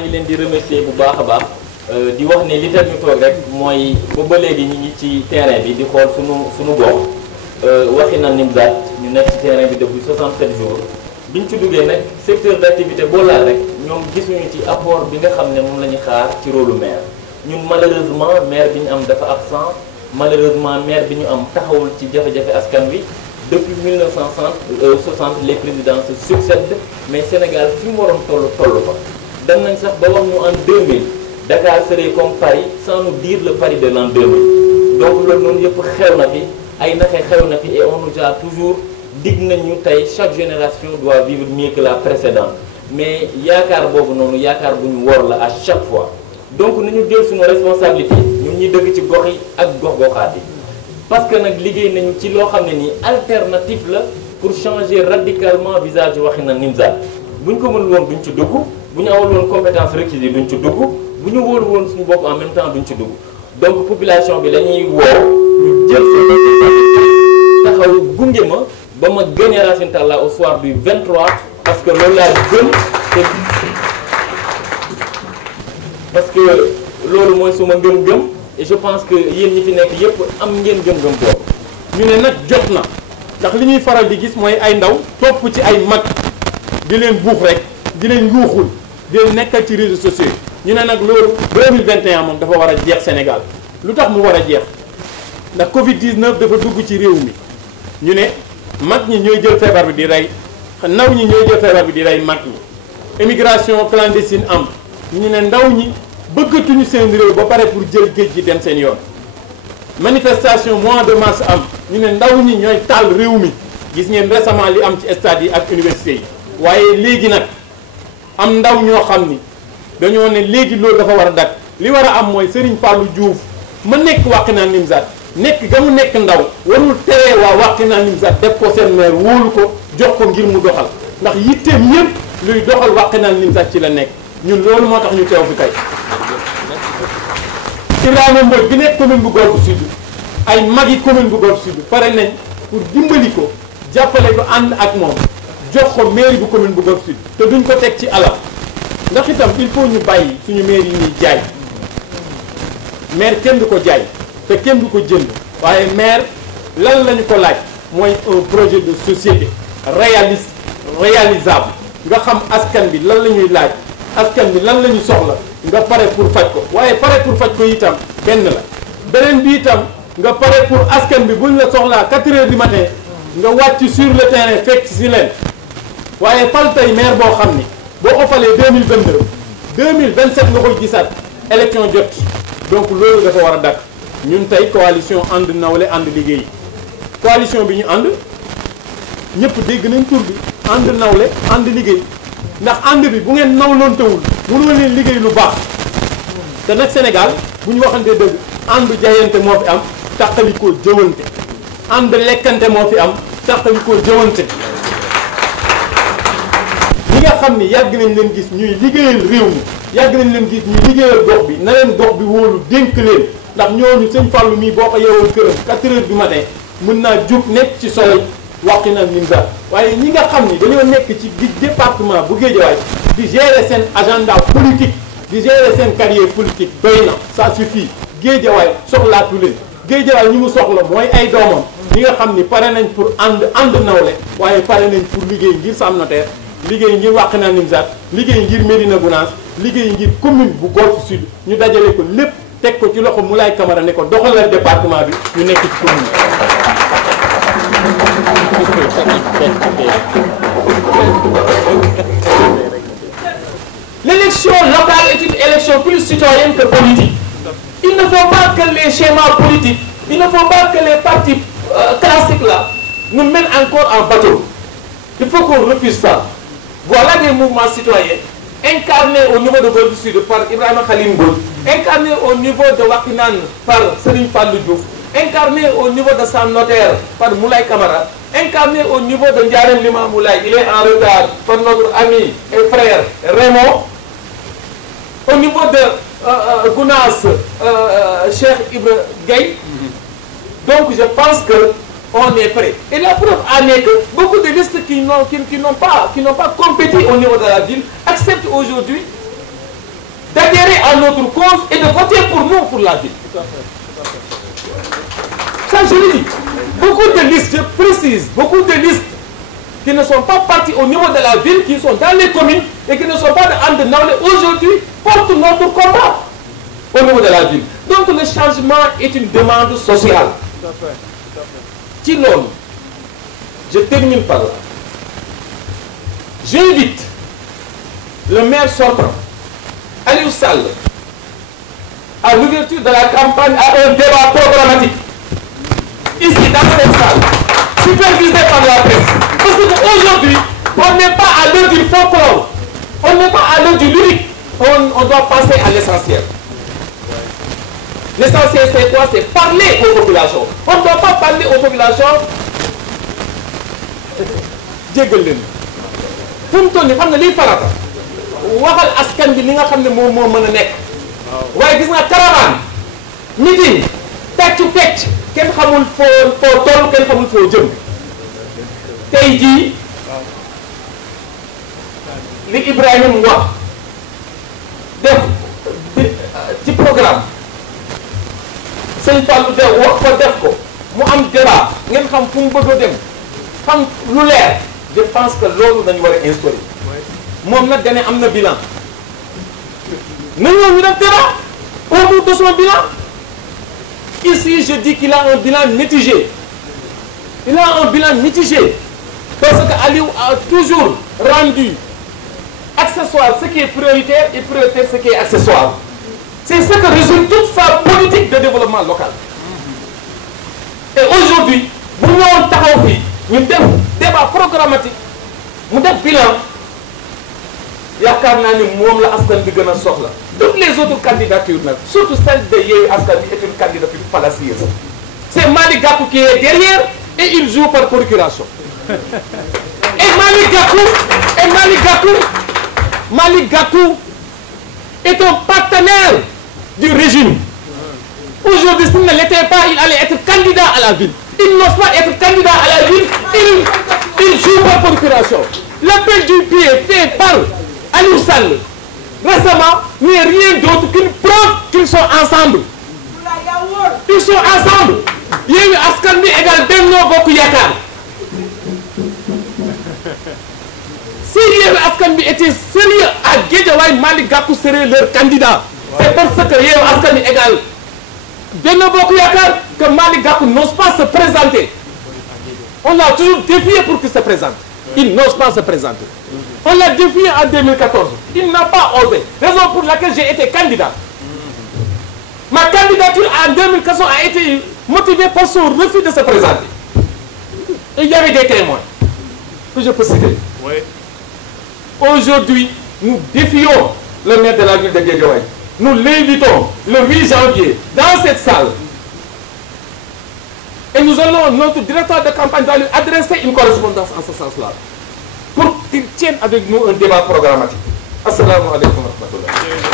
maa ngi leen di remercier bu baax a baax di wax ne li tax ñu toog rek mooy ba léegi ñu ngi ci terrain bi di xool suñu gox waxi na Nimzatt ñu nekk ci terrain bi depuis 67 jours biñ ci duggee nag secteur d'activité boo laal rek ñoom gisuñu ci apport bi nga xam ne moom la ñu xaar ci rôle maire ñun malheureusement maire bi ñu am dafa absent malheureusement maire bi ñu am taxawul ci jafe-jafe askan wi depuis 1960 les présidents se succèdent mais Sénégal fi mu waroon toll fa dem nañ sax ba wax ñu en 2000 Dakar serait comme Paris sans nous dire le Paris de l'an 2000 donc loolu noonu yëpp xew na fi ay naxe xew na fi et on nous a toujours dig nañu tey chaque génération doit vivre mieux que la précédente mais yaakaar boobu noonu yaakaar bu ñu wor la à chaque fois donc nañu jël suñu responsabilité ñun ñuy dëgg ci gox yi ak gox-goxaat yi parce que nag liggéey nañu ci loo xam ne nii alternative la pour changer radicalement visage waxi na Nimzatt bu ñu ko mënul woon duñ ci dugg bu ñu awal woon compétence requise yi duñ ci dugg bu ñu wóolu woon suñu bopp en même temps duñ ci dugg donc population bi la ñuy woo ñu jël seen taxaw gunge ma ba ma gagné Racine Talla au soir du 23 parce que loolu laa gën te parce que loolu mooy suma ngëm-ngëm et je pense que yéen ñi fi nekk yépp am ngeen gëm-gëm boobu. ñu ne nag jot na ndax li ñuy faral di gis mooy ay ndaw topp ci ay mag di leen buux rek di leen yuuxul di leen nekkal ci réseaux sociaux yi ñu ne nag loolu 2021 moom dafa war a jeex Sénégal lu tax mu war a jeex ndax Covid 19 dafa dugg ci réew mi ñu ne mag ñi ñooy jël feebar bi di rey ndaw ñi ñooy jël feebar bi di rey mag ñi immigration clandestine am ñu ne ndaw ñi bëggatuñu seen réew ba pare pour jël géej gi dem seen yoon manifestation mois de mars am ñu ne ndaw ñi ñooy taal réew mi gis ngeen récemment li am ci stade yi ak université yi waaye léegi nag am ndaw ñoo xam ni dañoo ne léegi loolu dafa war a dakk li war a am mooy Serigne Fallou Diouf ma nekk Wakhinane Nimzatt nekk ga mu nekk ndaw warul teree waa Wakhinane Nimzatt def ko seen maire wóolu ko jox ko ngir mu doxal ndax yitteem yëpp luy doxal Wakhinane Nimzatt ci la nekk ñun loolu moo tax ñu teew fi tey Ibrahima Mbodj bi nekk commune bu Golf Sud ay magi commune bu Golf Sud pare nañ pour dimbali ko jàppale ko ànd ak moom jox ko mairie bu commune bu Golf Sud te duñ ko teg ci alal ndax itam il faut ñu bàyyi suñu maire yi ñuy jaay maire kenn du ko jaay te kenn du ko jënd waaye maire lan lañu ko laaj mooy un projet de société réalisable nga xam askan bi lan la ñuy laaj askan bi lan la ñu soxla nga pare pour faj ko waaye pare pour faj ko itam benn la beneen bi itam nga pare pour askan bi buñ la soxlaa 4 heures du matin nga wàcc sur le terrain fekk si leen waaye fal tey maire boo xam ni boo ko falee 2022 2027 nga koy gisaat élection jot donc loolu dafa war a dakk ñun tey coalition ànd nawle ànd liggéey coalition bi ñu ànd ñëpp dégg nañ tur bi ànd nawle ànd liggéey ndax ànd bi bu ngeen nawloontewul mënoo leen liggéey lu baax te nag Sénégal bu ñu waxantee dëgg ànd jayante moo fi am tàqalikoo jëwante ànd lekkante moo fi am tàqalikoo jëwante ñi nga xam ni yàgg nañ leen gis ñuy liggéeyal réew mi yàgg nañ leen gis ñuy liggéeyal gox bi na leen gox bi wóolu dénk leen ndax ñooñu sëñ Fallou mii boo ko yeewoon këram 4 heures du matin mën naa jóg nekk ci soleil Wakhinane Nimzatt waaye ñi nga xam ni dañoo nekk ci di département bu Guédiawaye di gérer seen agenda politique di gérer seen carrière politique doy na ça suffit Guédiawaye soxlaatu leen Guédiawaye ñi mu soxla mooy ay doomam ñi nga xam ni pare nañ pour ànd nawle waaye pare nañ pour liggéey ngir Sam Notaire liggéey ngir Wakhinane Nimzatt liggéey ngir Médina Gounass liggéey ngir commune bu Golf Sud ñu dajale ko lépp teg ko ci loxo Moulay Camara ne ko doxalal département bi ñu nekk ci commune L'élection locale est une élection plus citoyenne que politique. Il ne faut pas que les schémas politiques, il ne faut pas que les partis classiques là nous mènent encore en bateau. Il faut qu'on refuse ça. Voilà des mouvements citoyens incarnés au niveau de Golf Sud par Ibrahima Khalil Mbodj, incarnés au niveau de Wakhinane par Serigne Fallou Diouf, incarnés au niveau de Sam Notaire par Moulay Camara, incarné au niveau de Ndiarème Limamoulaye, il est en retard, par notre ami et frère Raymond. Au niveau de Gounass, Cheikh Ibra Gueye. Donc je pense qu'on est prêt. Et la preuve en est que beaucoup de listes qui n'ont pas compétit au niveau de la ville acceptent aujourd'hui d'adhérer à notre cause et de voter pour nous, pour la ville. Ça, je le dis. Beaucoup de listes, je précise, beaucoup de listes qui ne sont pas partis au niveau de la ville, qui sont dans les communes et qui ne sont pas de And Nawlé aujourd'hui, portent notre combat au niveau de la ville. Donc le changement est une demande sociale. Ci loolu, je termine par là. J'invite le maire sortant, Aliou Sall, à l'ouverture de la campagne à un débat programmatique, ici dans cette salle, supervisé par la presse. Parce qu'aujourd'hui, on n'est pas à l'heure du folklore, on n'est pas à l'heure du lyrique, on doit passer à l'essentiel. L'essentiel c'est quoi? C'est parler aux populations. On ne doit pas parler aux populations. Jégal leen fu mu toll nii xam nga liy farata waxal askan bi li nga xam ne moom moo mën a nekk waaye gis nga caravane meeting tàccu fecc kenn xamul foo toll kenn xamul foo jëm tey jii li Ibrahim wax def ci programme sëñ Fallou de wax ko def ko mu am débat ngeen xam fu mu bëgg a dem xam lu leer. Je pense que loolu dañu war a instaurer moom nag dane am na bilan nañoo ñu def débat autour de son bilan. Ici je dis qu'il a un bilan mitigé. Il a un bilan mitigé parce que Aliou a toujours rendu accessoire ce qui est prioritaire et prioritaire ce qui est accessoire. C'est ce que résume toute sa politique de développement local. Et aujourd'hui bu ñu ñëwoon taxaw fii ñu def débat programmatique mu def bilan yaakaar naa ni moom la askan bi gën a soxla. Toutes les autres candidatures nag surtout celle de Yewwi Askan Wi est une candidature fallacieuse. C'est Malick Gakou qui est derrière et il joue par procuration. Et Malick Gakou est un partenaire du régime. Aujourd'hui, s'il ne l'était pas, il allait être candidat à la ville. Il n'ose pas être candidat à la ville, il joue par procuration. L'appel du pied fait par Aliou Sall récemment n'est rien d'autre qu'une preuve qu'ils sont ensemble. Ils sont ensemble. Yewwi Askan Wi égale Benno Bokk Yaakaar. Si Yewwi Askan Wi était sérieux à Guédiawaye, Malick Gakou serait leur candidat. C'est parce que Yewwi Askan Wi égale Benno Bokk Yaakaar que Malick Gakou n'ose pas se présenter. On l'a toujours défié pour qu'il se présente. Il n'ose pas se présenter. On l'a défié en 2014. Il n'a pas osé. Raison pour laquelle j'ai été candidat. Ma candidature en 2014 a été motivée par son refus de se présenter. Et il y avait des témoins que je peux citer. Oui. Aujourd'hui, nous défions le maire de la ville de Guédiawaye. Nous l'invitons le 8 janvier dans cette salle. Et nous allons, notre directeur de campagne va lui adresser une correspondance en ce sens-là. Pour qu'il tienne avec nous un débat programmatique. Assalamu alaikum wa rahmatullah.